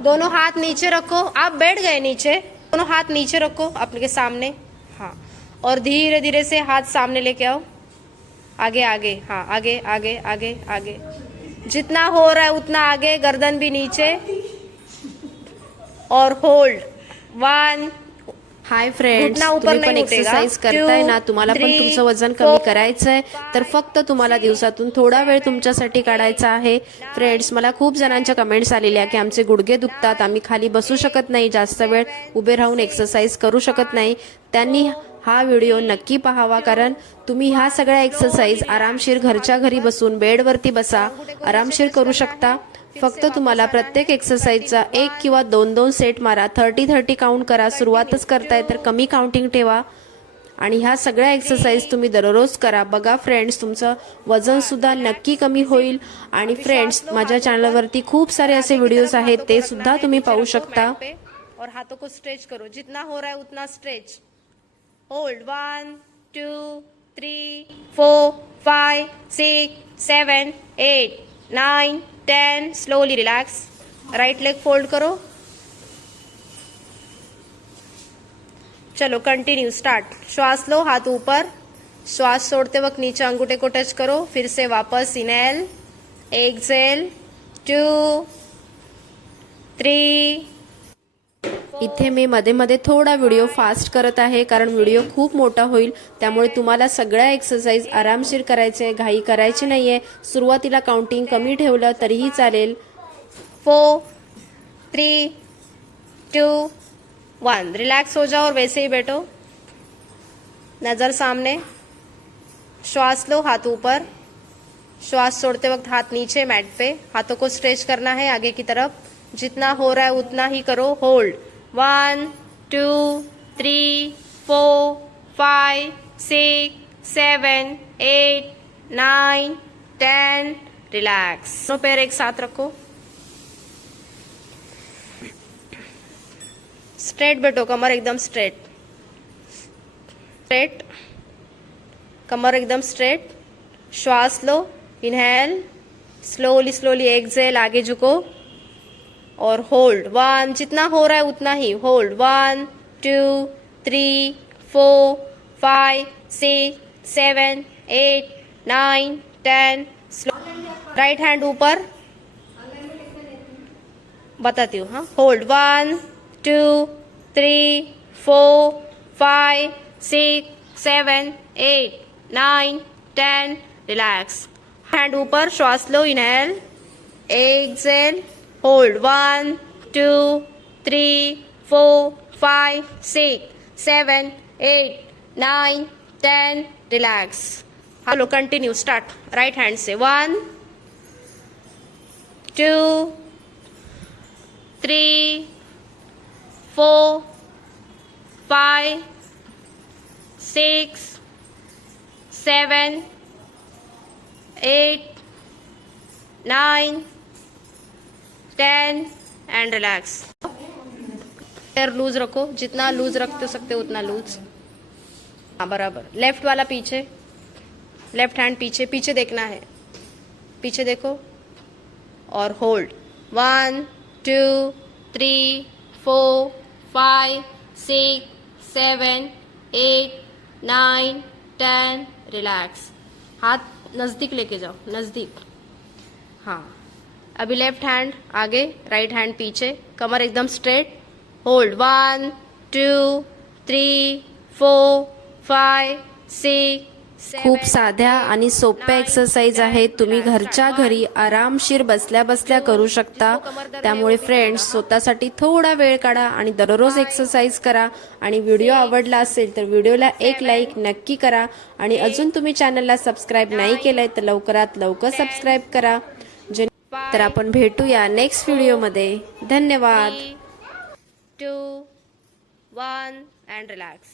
दोनों हाथ नीचे रखो। आप बैठ गए नीचे। दोनों हाथ नीचे रखो आपके सामने। हाँ। और धीरे धीरे से हाथ सामने लेके आओ। आगे आगे। हाँ आगे आगे आगे आगे। जितना हो रहा है उतना आगे। गर्दन भी नीचे। और होल्ड वन हाय फ्रेंड्स तुम्ही पण. एक्सरसाइज करताय ना. तुम्हाला पण तुमचं वजन कमी four, करायचंय. तर फक्त तुम्हाला दिवसातून थोडा वेळ तुमच्यासाठी काढायचा आहे. फ्रेंड्स मला खूप जणांच्या कमेंट्स आलेल्या की आमचे गुडघे दुखतात. आम्ही खाली बसू शकत नाही. जास्त वेळ उभे राहून एक्सरसाइज करू शकत नाही. त्यांनी हा व्हिडिओ नक्की पाहावा. कारण तुम्ही ह्या सगळ्या एक्सरसाइज आरामशीर घरच्या घरी बसून बेडवरती बसा. आरामशीर करू शकता. फक्त तुम्हाला प्रत्येक एक्सरसाइजचा एक किंवा दोन दोन सेट मारा. थर्टी थर्टी काउंट करा. सुरुवातच करताय तर कमी काउंटिंग ठेवा. आणि ह्या सगळ्या एक्सरसाइज तुम्ही दररोज करा. बघा फ्रेंड्स तुमचं वजन सुद्धा नक्की कमी होईल. आणि फ्रेंड्स माझ्या चॅनलवरती खूप सारे असे व्हिडिओज आहेत. ते सुद्धा तुम्ही पाहू शकता. और हाथों को स्ट्रेच करो. जितना हो रहा है उतना stretch hold one two three four five six seven eight nine ten slowly relax right leg fold करो. चलो कंटिन्यू स्टार्ट श्वास लो हाथ ऊपर. श्वास छोड़ते वक्त नीचे अंगूठे को टच करो फिर से वापस इनहेल एक्सेल टू थ्री इथे मी मध्ये मध्ये थोडा व्हिडिओ फास्ट करत आहे कारण व्हिडिओ खूप मोठा होईल. त्यामुळे तुम्हाला सगळ्या एक्सरसाइज आरामशीर करायचे घाई करायची नाही आहे सुरुवातीला काउंटिंग कमी ठेवलं तरीही चालेल. Four three two one relax हो जाओ और वैसे ही बैठो. नज़र सामने. श्वास लो हाथ ऊपर. श्वास छोड़ते वक्त हाथ नीचे मैट पे. हाथों को स्ट्रेच करना है आगे की तरफ. जितना हो रहा है उतना ही करो. Hold one two three four five six seven eight nine ten relax दोनों पैर एक साथ रखो। स्ट्रेट बैठो कमर एकदम स्ट्रेट स्ट्रेट कमर एकदम स्ट्रेट श्वास लो इनहेल स्लोली स्लोली एक्सेल आगे झुको। और होल्ड वन जितना हो रहा है उतना ही। Hold one two three four five six seven eight nine ten right hand ऊपर। बताती हूँ हाँ। Hold one two three four five six seven eight nine ten relax hand ऊपर, श्वास low inhale exhale Hold. One, two, three, four, five, six, seven, eight, nine, ten. Relax. Hello. Continue. Start. Right hand. Say one, two, three, four, five, six, seven, eight, nine. Ten and relax पैर loose रखो। जितना loose रख सकते हो उतना loose हाँ बराबर। Left वाला पीछे। लेफ़्ट हैंड पीछे। पीछे देखना है। पीछे देखो। और hold one two three four five six seven eight nine ten relax हाथ नज़दीक लेके जाओ। नज़दीक। हाँ। अभी लेफ्ट हैंड आगे राइट हैंड पीछे कमर एकदम straight hold one two three four five six खूप साध्या आणि सोप्या एक्सरसाइज आहेत. तुम्ही घरच्या घरी आरामशीर बसल्या बसल्या करू शकता. त्यामुळे फ्रेंड्स स्वतःसाठी थोडा वेळ काढा आणि दररोज एक्सरसाइज करा. आणि व्हिडिओ आवडला असेल तर व्हिडिओला एक लाईक नक्की करा. आणि अजून तुम्ही चॅनलला सबस्क्राईब नाही केलंय तर लवकरात लवकर सबस्क्राईब करा. तर आपण भेटूया नेक्स्ट व्हिडिओमध्ये धन्यवाद. To one and relax